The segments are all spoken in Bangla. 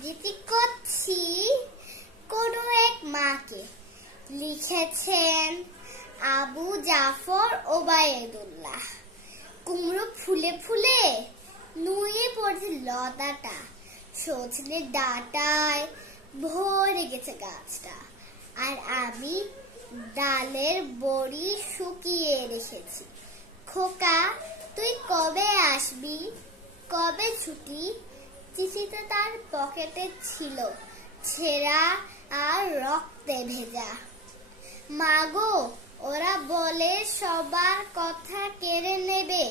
আবৃত্তি করছি কোনো এক মাকে। লিখেছেন আবু জাফর ওবায়দুল্লাহ। কুমড়ো ফুলে ফুলে নুয়ে পড়েছে লতাটা, সজনে ডাঁটায় ভরে গেছে গাছটা। আর আমি ডালের বড়ি শুকিয়ে রেখেছি। খোকা, তুই কবে আসবি, কবে ছুটি? চিঠিতে তার পকেটে ছিল ছেঁড়া আর রক্তে ভেজা। মাগো, ওরা বলে সবার কথা কেড়ে নেবে,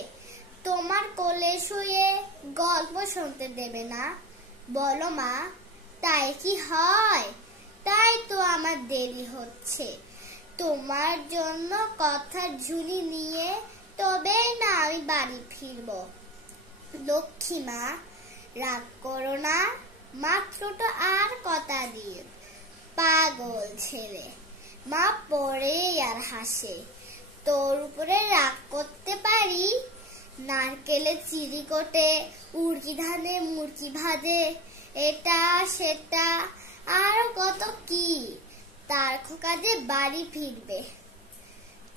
তোমার কোলে শুয়ে গল্প শুনতে দেবে না। বলো মা, তাই কি হয়? তাই তো আমার দেরি হচ্ছে। তোমার জন্য কথার ঝুলি নিয়ে তবেই না আমি বাড়ি ফিরব। লক্ষ্মী মা, রাগ করো না, মাত্রটা আর কটা দিন। পাগল ছেলে। মা পড়ে আর হাসে। তোর উপরে রাগ করতে পারি? নারকেলে চিড়িকোটে, উড়কি ধানে মুরকি ভাজে, এটা সেটা আরো কত কি। তার খোকা যে বাড়ি ফিরবে।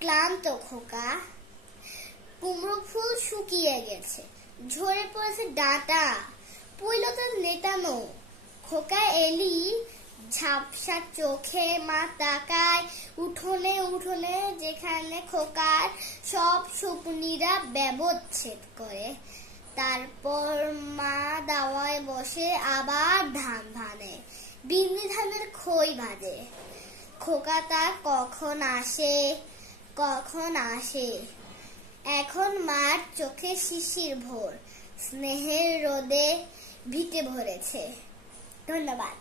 ক্লান্ত খোকা। কুমড়ো ফুল শুকিয়ে গেছে, ঝরে পড়েছে ডাঁটা, পুইল তো নেতানো। খোকা এলি, ঝাপসা চোখে মা তাকায় উঠোনে উঠোনে, যেখানে খোকার সব স্বপ্নীরা ব্যবচ্ছেদ করে। তারপর মা দাওয়ায় বসে আবার ধান ভানে, বিন্নি ধানের খই ভাজে। খোকাটা কখন আসে, কখন আসে। এখন মার চোখে শিশির ভোর, স্নেহের রোদে ভিটে ভরেছে। ধন্যবাদ।